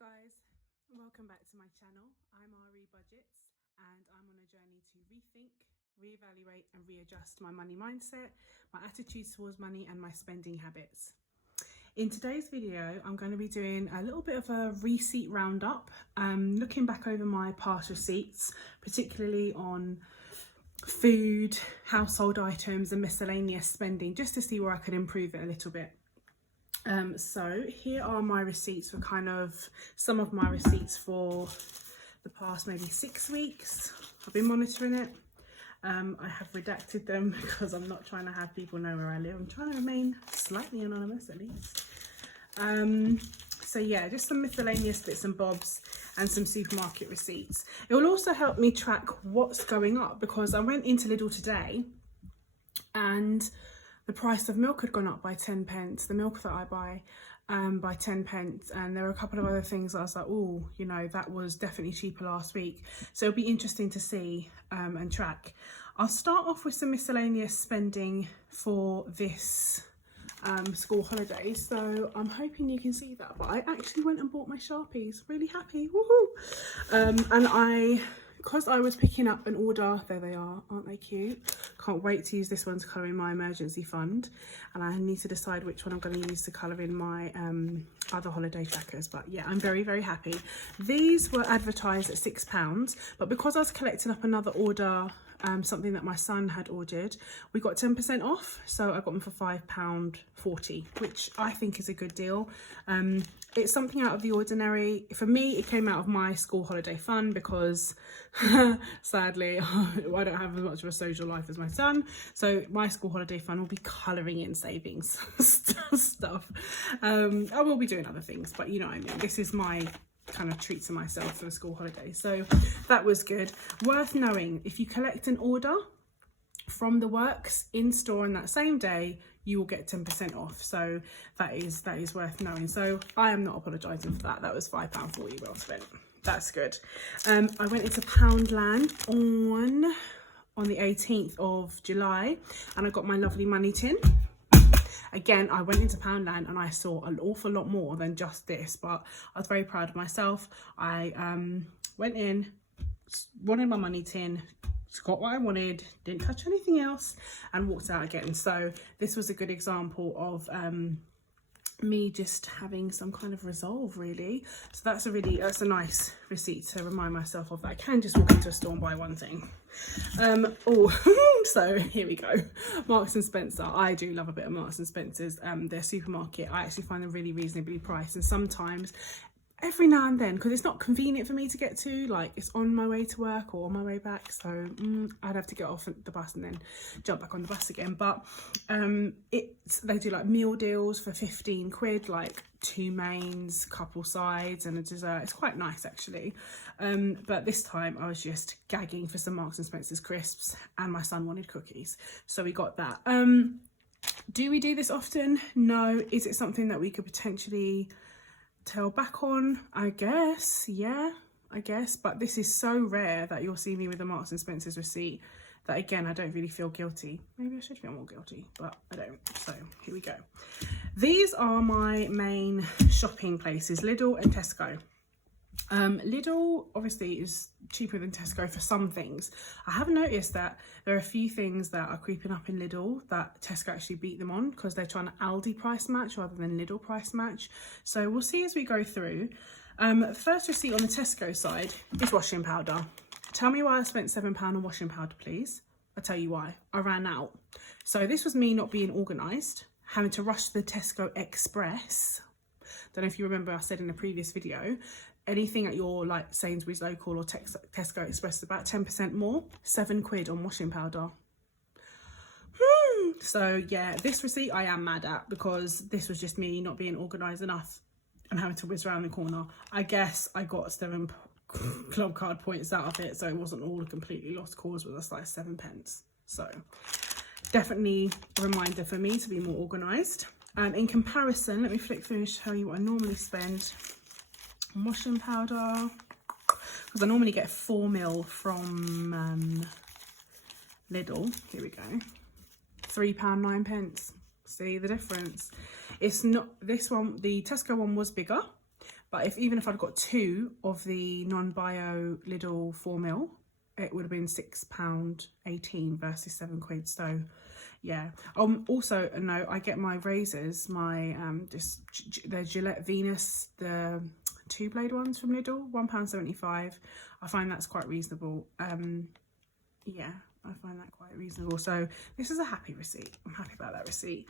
guys, welcome back to my channel. I'm RE Budgets and I'm on a journey to rethink, reevaluate and readjust my money mindset, my attitudes towards money and my spending habits. In today's video, I'm going to be doing a little bit of a receipt roundup, looking back over my past receipts, particularly on food, household items and miscellaneous spending, just to see where I could improve it a little bit. So here are my receipts for some of my receipts for the past maybe 6 weeks. I've been monitoring it. I have redacted them because I'm not trying to have people know where I live. I'm trying to remain slightly anonymous at least. So yeah, just some miscellaneous bits and bobs and some supermarket receipts. It will also help me track what's going up, because I went into Lidl today and the price of milk had gone up by 10 pence, the milk that I buy, by 10 pence. And there were a couple of other things I was like, oh, you know, that was definitely cheaper last week. So it'll be interesting to see and track. I'll start off with some miscellaneous spending for this school holiday. So I'm hoping you can see that. But I actually went and bought my Sharpies. Really happy. Woohoo! And because I was picking up an order, there they are, aren't they cute? Can't wait to use this one to colour in my emergency fund, and I need to decide which one I'm going to use to colour in my other holiday trackers. But yeah, I'm very, very happy. These were advertised at £6, but because I was collecting up another order, something that my son had ordered, we got 10% off, so I got them for £5.40, which I think is a good deal. It's something out of the ordinary. For me, it came out of my school holiday fund because sadly I don't have as much of a social life as my son, so my school holiday fund will be colouring in savings stuff. I will be doing other things, but you know what I mean, this is my kind of treat to myself for the school holiday, so that was good. Worth knowing, if you collect an order from the works in store on that same day, you will get 10% off, so that is worth knowing. So I am not apologising for that. That was £5.40 well spent. That's good. I went into Poundland on the 18th of July and I got my lovely money tin. Again, I went into Poundland and I saw an awful lot more than just this, but I was very proud of myself. I went in, wanted my money tin, got what I wanted, didn't touch anything else, and walked out again. So this was a good example of me just having some kind of resolve, really. So that's a nice receipt to remind myself of that I can just walk into a store and buy one thing. So here we go. Marks and Spencer. I do love a bit of Marks and Spencer's. Their supermarket, I actually find them really reasonably priced, and sometimes every now and then, because it's not convenient for me to get to, like it's on my way to work or on my way back, so I'd have to get off the bus and then jump back on the bus again. But they do like meal deals for 15 quid, like 2 mains, couple sides and a dessert. It's quite nice actually. But this time I was just gagging for some Marks and Spencer's crisps, and my son wanted cookies, so we got that. Do we do this often? No. Is it something that we could potentially tail back on? I guess, yeah, I guess. But this is so rare that you'll see me with a Marks and Spencer's receipt that, again, I don't really feel guilty. Maybe I should feel more guilty, but I don't. So here we go. These are my main shopping places, Lidl and Tesco. Lidl obviously is cheaper than Tesco for some things. I have noticed that there are a few things that are creeping up in Lidl that Tesco actually beat them on, because they're trying to Aldi price match rather than Lidl price match. So we'll see as we go through. First receipt on the Tesco side is washing powder. Tell me why I spent £7 on washing powder, please. I'll tell you why. I ran out. So this was me not being organised, having to rush to the Tesco Express. Don't know if you remember, I said in a previous video, anything at your like Sainsbury's local or Tesco Express is about 10% more, 7 quid on washing powder. So yeah, this receipt I am mad at, because this was just me not being organised enough and having to whiz around the corner. I guess I got 7 club card points out of it, so it wasn't all a completely lost cause, but that's like 7 pence. So definitely a reminder for me to be more organised. In comparison, let me flick through and show you what I normally spend on washing powder, because I normally get 4ml from Lidl. Here we go, £3.09. See the difference? It's not this one. The Tesco one was bigger, But even if I'd got 2 of the non-bio Lidl 4ml, it would have been £6.18 versus £7. So yeah. Also a note, I get my razors, my the Gillette Venus, the 2-blade ones from Lidl, £1.75. I find that's quite reasonable. Yeah, I find that quite reasonable. So this is a happy receipt. I'm happy about that receipt.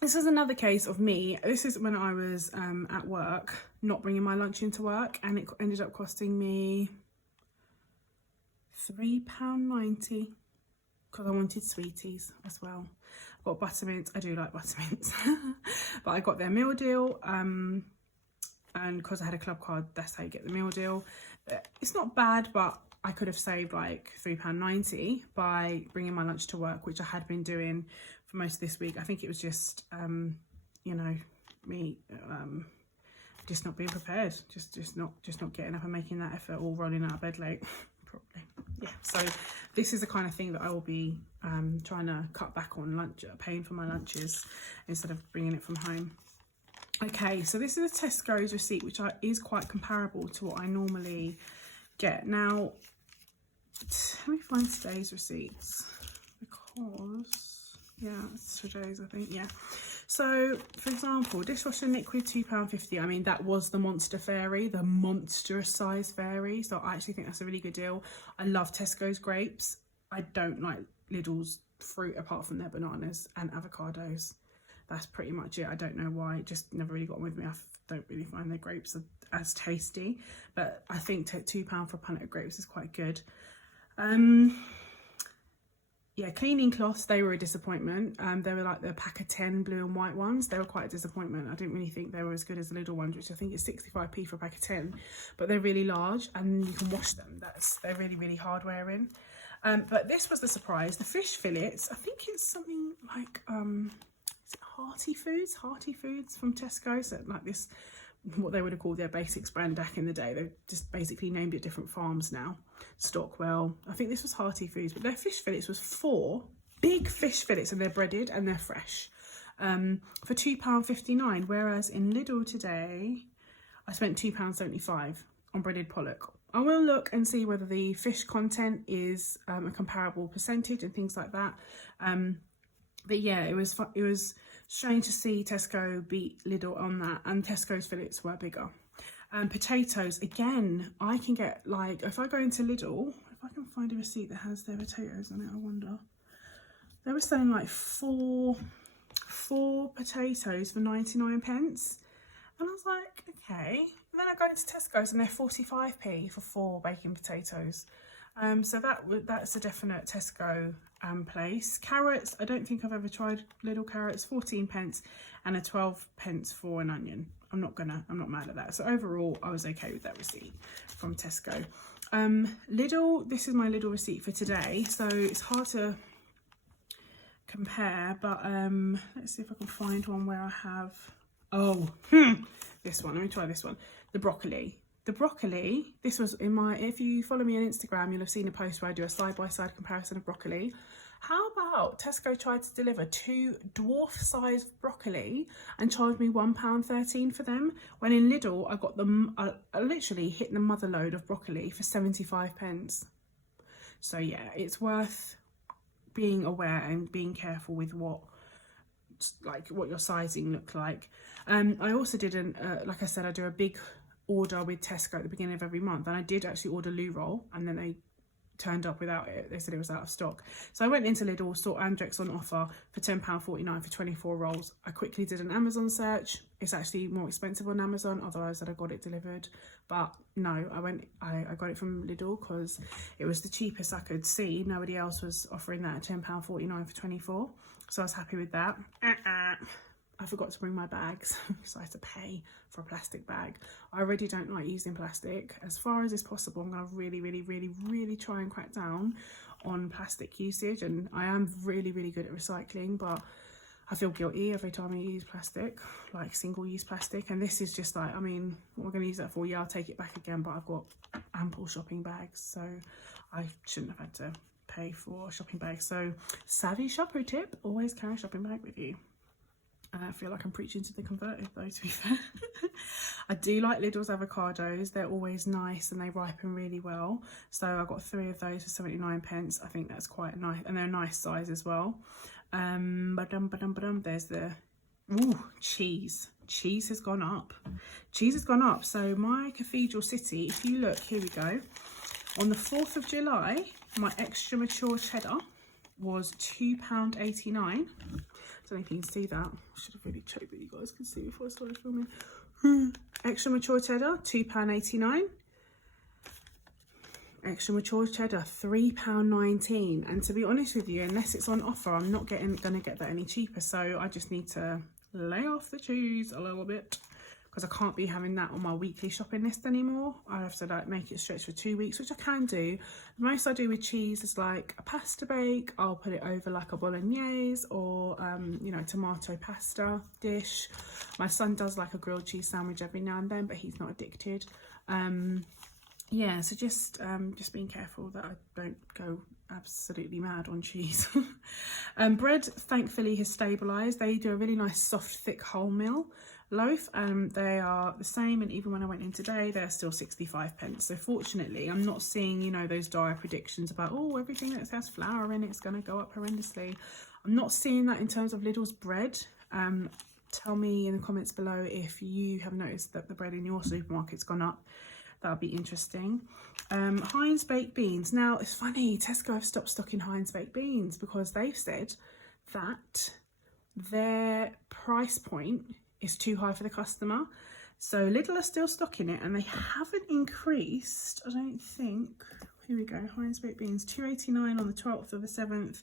This is another case of me. This is when I was at work, not bringing my lunch into work, and it ended up costing me £3.90 because I wanted sweeties as well. I got buttermints. I do like buttermints, but I got their meal deal. And because I had a club card, that's how you get the meal deal. It's not bad, but I could have saved like £3.90 by bringing my lunch to work, which I had been doing for most of this week. I think it was just, you know, me just not being prepared, just not getting up and making that effort, or rolling out of bed late, probably. Yeah. So this is the kind of thing that I will be trying to cut back on lunch, paying for my lunches instead of bringing it from home. Okay, so this is a Tesco's receipt, which is quite comparable to what I normally get. Now, let me find today's receipts, because, yeah, it's today's, I think, yeah. So, for example, dishwasher liquid, £2.50. I mean, that was the Monster Fairy, the monstrous size fairy. So I actually think that's a really good deal. I love Tesco's grapes. I don't like Lidl's fruit apart from their bananas and avocados. That's pretty much it. I don't know why, it just never really got on with me. I don't really find their grapes as tasty, but I think £2 for a punnet of grapes is quite good. Yeah, cleaning cloths, they were a disappointment. They were like the pack of 10 blue and white ones. They were quite a disappointment. I didn't really think they were as good as the little ones, which I think is 65p for a pack of 10, but they're really large and you can wash them. They're really, really hard wearing. But this was the surprise, the fish fillets. I think it's something like, is it Hearty Foods from Tesco. So like this, what they would have called their basics brand back in the day. They've just basically named it different farms now. Stockwell, I think this was Hearty Foods, but their fish fillets was 4 big fish fillets, and they're breaded and they're fresh, for £2.59, whereas in Lidl today I spent £2.75 on breaded pollock. I will look and see whether the fish content is a comparable percentage and things like that. But yeah, it was strange to see Tesco beat Lidl on that, and Tesco's fillets were bigger. Potatoes, again, I can get, like, if I go into Lidl, if I can find a receipt that has their potatoes on it, I wonder. They were selling like four potatoes for 99p. And I was like, okay. And then I go into Tesco's and they're 45p for 4 bacon potatoes. So that's a definite Tesco place. Carrots, I don't think I've ever tried Lidl carrots, 14p, and a 12p for an onion. I'm not mad at that. So overall, I was okay with that receipt from Tesco. Lidl, this is my Lidl receipt for today. So it's hard to compare, but let's see if I can find one where I have, this one. Let me try this one. The broccoli, this was in my, if you follow me on Instagram, you'll have seen a post where I do a side-by-side comparison of broccoli. How about Tesco tried to deliver 2 dwarf-sized broccoli and charged me £1.13 for them, when in Lidl I got them, I literally hit the mother load of broccoli for 75p. So yeah, it's worth being aware and being careful with what your sizing looked like. I also did like I said, I do a big order with Tesco at the beginning of every month, and I did actually order loo roll, and then they turned up without it. They said it was out of stock. So I went into Lidl, saw Andrex on offer for £10.49 for 24 rolls. I quickly did an Amazon search. It's actually more expensive on Amazon, otherwise I'd have got it delivered. But no, I got it from Lidl because it was the cheapest I could see. Nobody else was offering that at £10.49 for 24. So I was happy with that. I forgot to bring my bags, so I had to pay for a plastic bag. I already don't like using plastic. As far as is possible, I'm going to really try and crack down on plastic usage, and I am really good at recycling, but I feel guilty every time I use plastic, like single-use plastic. And this is just like, I mean, what am I going to use that for? Yeah, I'll take it back again, but I've got ample shopping bags, so I shouldn't have had to pay for shopping bags. So savvy shopper tip, always carry a shopping bag with you. I feel like I'm preaching to the converted though, to be fair. I do like Lidl's avocados. They're always nice and they ripen really well. So I got 3 of those for 79 pence. I think that's quite nice, and they're a nice size as well. There's the cheese. Cheese has gone up. Cheese has gone up. So my Cathedral City, if you look, here we go. On the 4th of July, my extra mature cheddar was £2.89. I don't know if you can see that. I should have really checked that you guys can see before I started filming. Extra mature cheddar, £2.89. Extra mature cheddar, £3.19. And to be honest with you, unless it's on offer, I'm not going to get that any cheaper. So I just need to lay off the cheese a little bit, because I can't be having that on my weekly shopping list anymore. I have to like make it stretch for 2 weeks, which I can do. The most I do with cheese is like a pasta bake. I'll put it over like a bolognese or you know, tomato pasta dish. My son does like a grilled cheese sandwich every now and then, but he's not addicted. Yeah, so just being careful that I don't go absolutely mad on cheese. Bread thankfully has stabilised. They do a really nice soft thick wholemeal loaf, and they are the same, and even when I went in today they're still 65 pence. So fortunately I'm not seeing, you know, those dire predictions about, oh, everything that has flour in it's going to go up horrendously. I'm not seeing that in terms of Lidl's bread. Tell me in the comments below if you have noticed that the bread in your supermarket's gone up. That'll be interesting. Heinz baked beans. Now it's funny, Tesco have stopped stocking Heinz baked beans because they've said that their price point is too high for the customer. So Lidl are still stocking it, and they haven't increased, I don't think. Here we go, Heinz baked beans, £2.89 on the 12th of the 7th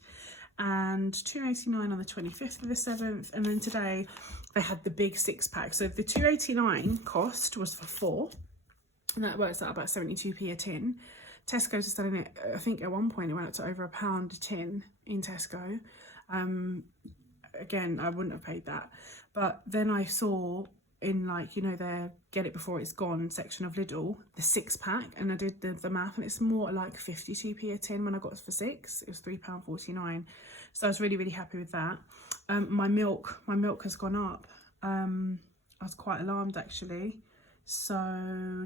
and £2.89 on the 25th of the 7th. And then today they had the big 6-pack. So the £2.89 cost was for 4. And that works out about 72p a tin. Tesco's is selling it, I think at one point it went up to over £1 a tin in Tesco. Again, I wouldn't have paid that. But then I saw in, like, you know, their get it before it's gone section of Lidl, the 6-pack, and I did the math, and it's more like 52p a tin when I got it for 6. It was £3.49. So I was really, really happy with that. My milk has gone up. I was quite alarmed actually. So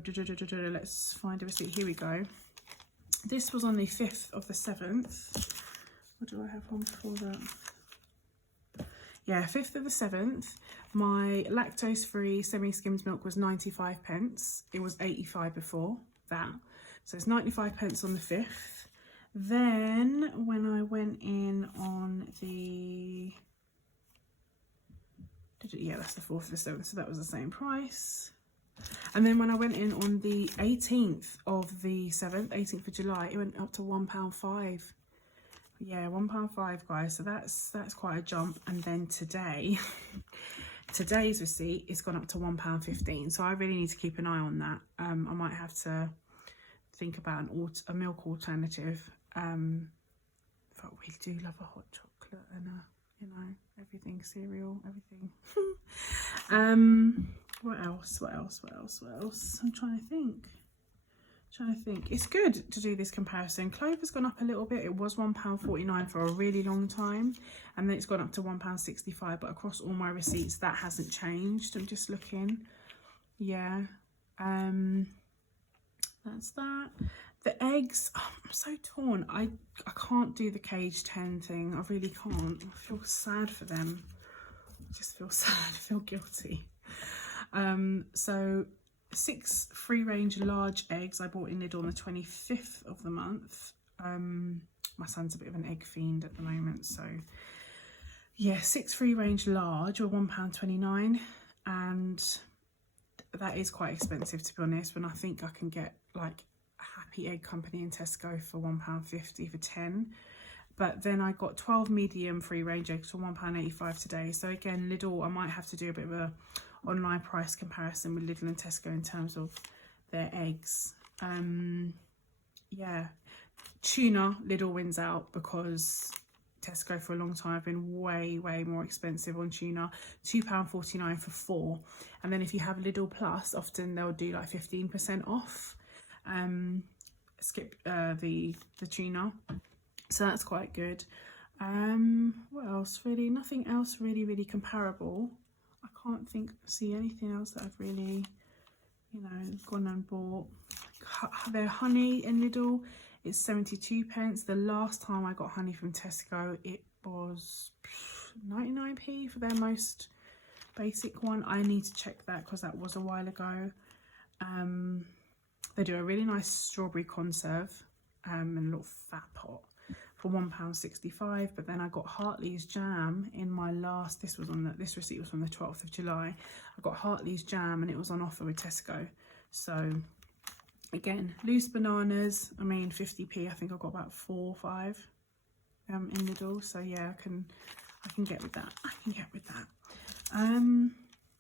let's find a receipt. Here we go. This was on the 5th of the 7th. What do I have on before that? Yeah, 5th of the 7th. My lactose-free semi-skimmed milk was 95 pence. It was 85 before that. So it's 95 pence on the 5th. Then when I went in on the... yeah, that's the 4th of the 7th. So that was the same price. And then when I went in on the 18th of the 7th, 18th of July, it went up to £1.05. Yeah, £1.05, guys. So that's quite a jump. And then today, today's receipt is gone up to £1.15. So I really need to keep an eye on that. I might have to think about a milk alternative. But we do love a hot chocolate and you know, everything, cereal, everything. What else? I'm trying to think. It's good to do this comparison. Clover's gone up a little bit. It was £1.49 for a really long time, and then it's gone up to £1.65, but across all my receipts that hasn't changed. I'm just looking. Yeah, that's that. The eggs, oh, I'm so torn. I can't do the cage 10 thing. I really can't. I feel sad for them. I just feel sad. I feel guilty. So 6 free-range large eggs I bought in Lidl on the 25th of the month. My son's a bit of an egg fiend at the moment, so yeah, 6 free-range large were £1.29, and that is quite expensive, to be honest, when I think I can get like a Happy Egg Company in Tesco for £1.50 for 10. But then I got 12 medium free-range eggs for £1.85 today. So again, Lidl, I might have to do a bit of a online price comparison with Lidl and Tesco in terms of their eggs. Yeah, tuna, Lidl wins out because Tesco for a long time have been way more expensive on tuna. £2.49 for 4, and then if you have Lidl Plus, often they'll do like 15% off. Skip the tuna, so that's quite good. What else? Really nothing else really comparable. I can't see anything else that I've really you know, gone and bought their honey in Lidl. It's 72p. The last time I got honey from Tesco, it was 99p for their most basic one. I need to check that because that was a while ago. They do a really nice strawberry conserve in a little fat pot for £1.65. But then I got Hartley's jam in my last, this receipt was from the 12th of July. I got Hartley's jam and it was on offer with Tesco. So again, loose bananas, I mean 50p. I think I got about 4 or 5 in Lidl. So yeah, I can get with that.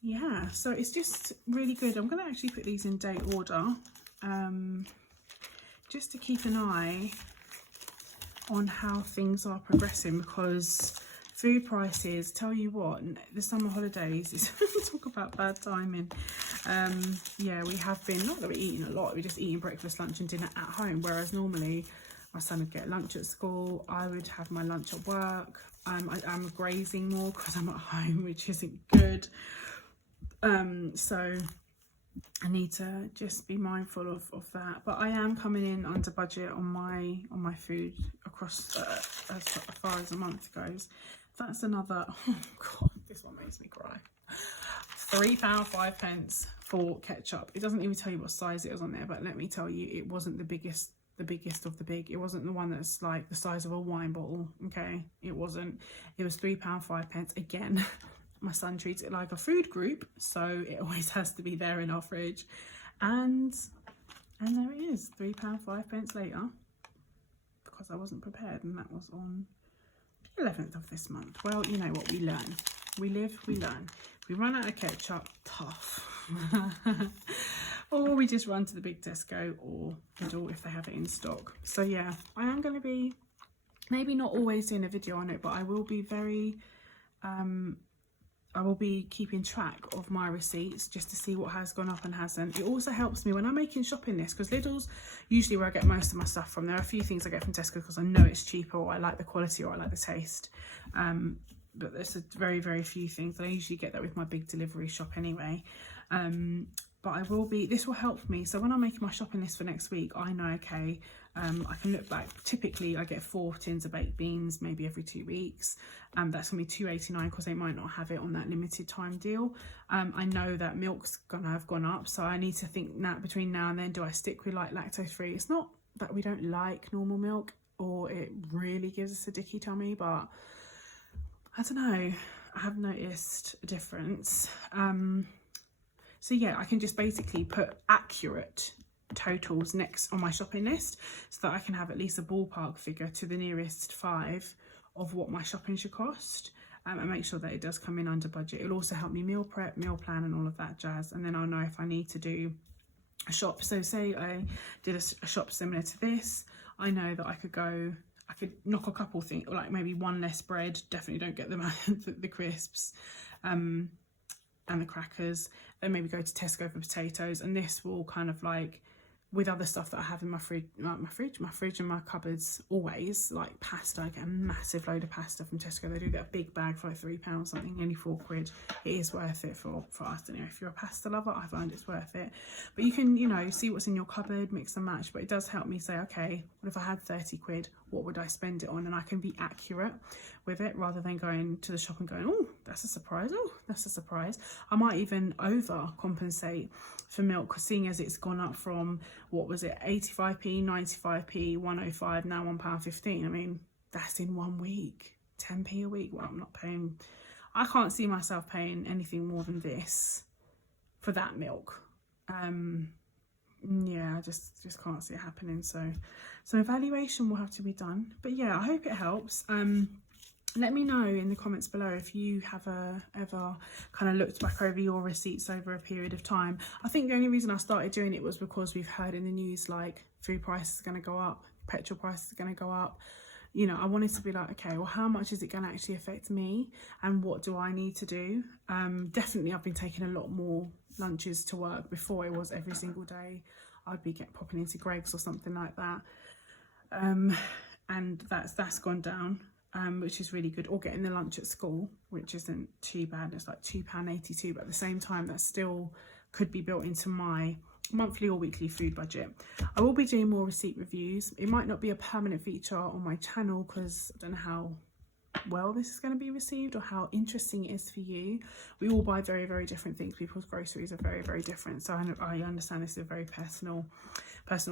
Yeah, so it's just really good. I'm going to actually put these in date order, just to keep an eye on how things are progressing, because food prices, tell you what, the summer holidays is talk about bad timing. Yeah, we have been, not that we're eating a lot, we're just eating breakfast, lunch and dinner at home, whereas normally my son would get lunch at school, I would have my lunch at work. I'm grazing more because I'm at home, which isn't good. So I need to just be mindful of that. But I am coming in under budget on my food across as far as a month goes. That's another, oh god, this one makes me cry. £3.05 for ketchup. It doesn't even tell you what size it is on there, but let me tell you, it wasn't the biggest of the big. It wasn't the one that's like the size of a wine bottle. Okay, it wasn't. It was £3.05. Again, my son treats it like a food group, so it always has to be there in our fridge. And there it is, £3.05 later, because I wasn't prepared, and that was on the 11th of this month. Well, you know what, we learn. We live, we learn. If we run out of ketchup, tough. Or we just run to the big Tesco or Lidl if they have it in stock. So yeah, I am going to be, maybe not always doing a video on it, but I will be very, I will be keeping track of my receipts just to see what has gone up and hasn't. It also helps me when I'm making shopping lists, because Lidl's usually where I get most of my stuff from. There are a few things I get from Tesco because I know it's cheaper, or I like the quality, or I like the taste. But there's a very, very few things. I usually get that with my big delivery shop anyway. But I will be, this will help me. So when I'm making my shopping list for next week, I know, okay, I can look back. Typically I get 4 tins of baked beans maybe every 2 weeks. That's gonna be £2.89 because they might not have it on that limited time deal. I know that milk's gonna have gone up, so I need to think that between now and then, do I stick with like lactose free? It's not that we don't like normal milk or it really gives us a dicky tummy, but I don't know, I have noticed a difference. So yeah, I can just basically put accurate totals next on my shopping list so that I can have at least a ballpark figure to the nearest 5 of what my shopping should cost, and make sure that it does come in under budget. It'll also help me meal prep, meal plan and all of that jazz, and then I'll know if I need to do a shop. So say I did a shop similar to this, I know that I could knock a couple things, like maybe 1 less bread, definitely don't get the crisps, and the crackers, then maybe go to Tesco for potatoes, and this will kind of like, with other stuff that I have in my fridge, and my cupboards, always, like pasta. I get a massive load of pasta from Tesco. They do get a big bag for like £3 something, nearly £4. It is worth it for us. You know, if you're a pasta lover, I find it's worth it. But you can, you know, see what's in your cupboard, mix and match. But it does help me say, okay, what if I had 30 quid? What would I spend it on? And I can be accurate with it rather than going to the shop and going, oh, that's a surprise. Oh, that's a surprise. I might even overcompensate for milk, because seeing as it's gone up from, what was it, 85p, 95p, 105, now £1.15. I mean, that's in 1 week, 10p a week. Well, I'm not paying, I can't see myself paying anything more than this for that milk. Yeah, I just can't see it happening. So evaluation will have to be done. But yeah, I hope it helps. Let me know in the comments below if you have ever kind of looked back over your receipts over a period of time. I think the only reason I started doing it was because we've heard in the news like food prices are going to go up, petrol prices are going to go up. You know, I wanted to be like, okay, well, how much is it going to actually affect me, and what do I need to do? Definitely, I've been taking a lot more lunches to work. Before, it was every single day I'd be popping into Greg's or something like that, and that's gone down, which is really good. Or getting the lunch at school, which isn't too bad. It's like £2.82, but at the same time, that's still could be built into my monthly or weekly food budget. I will be doing more receipt reviews. It might not be a permanent feature on my channel because I don't know how well this is going to be received or how interesting it is for you. We all buy very, very different things. People's groceries are very, very different, so I understand this is a very personal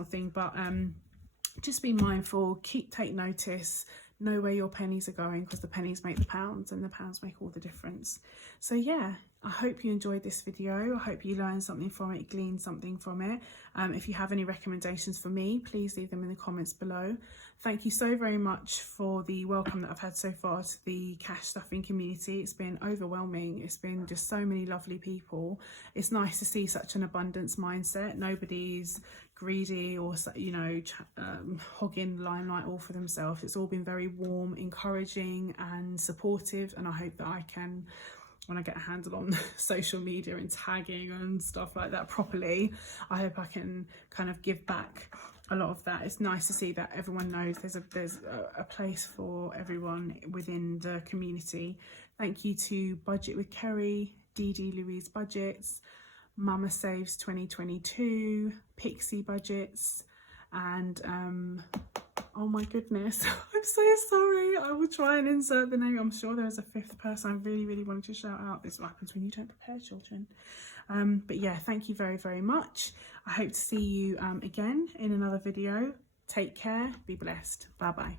thing, but just be mindful, take notice, know where your pennies are going, because the pennies make the pounds and the pounds make all the difference. So yeah, I hope you enjoyed this video. I hope you learned something from it, gleaned something from it. If you have any recommendations for me, please leave them in the comments below. Thank you so very much for the welcome that I've had so far to the cash stuffing community. It's been overwhelming. It's been just so many lovely people. It's nice to see such an abundance mindset. Nobody's greedy or, you know, hogging the limelight all for themselves. It's all been very warm, encouraging and supportive, and I hope that I can, when I get a handle on social media and tagging and stuff like that properly, I hope I can kind of give back a lot of that. It's nice to see that everyone knows there's a place for everyone within the community. Thank you to Budget with Kerry, DD Louise Budgets, Mama Saves 2022, Pixie Budgets, and oh my goodness, I'm so sorry. I will try and insert the name. I'm sure there's a fifth person I really wanted to shout out. This is what happens when you don't prepare, children. But yeah, thank you very, very much. I hope to see you again in another video. Take care, be blessed. Bye bye.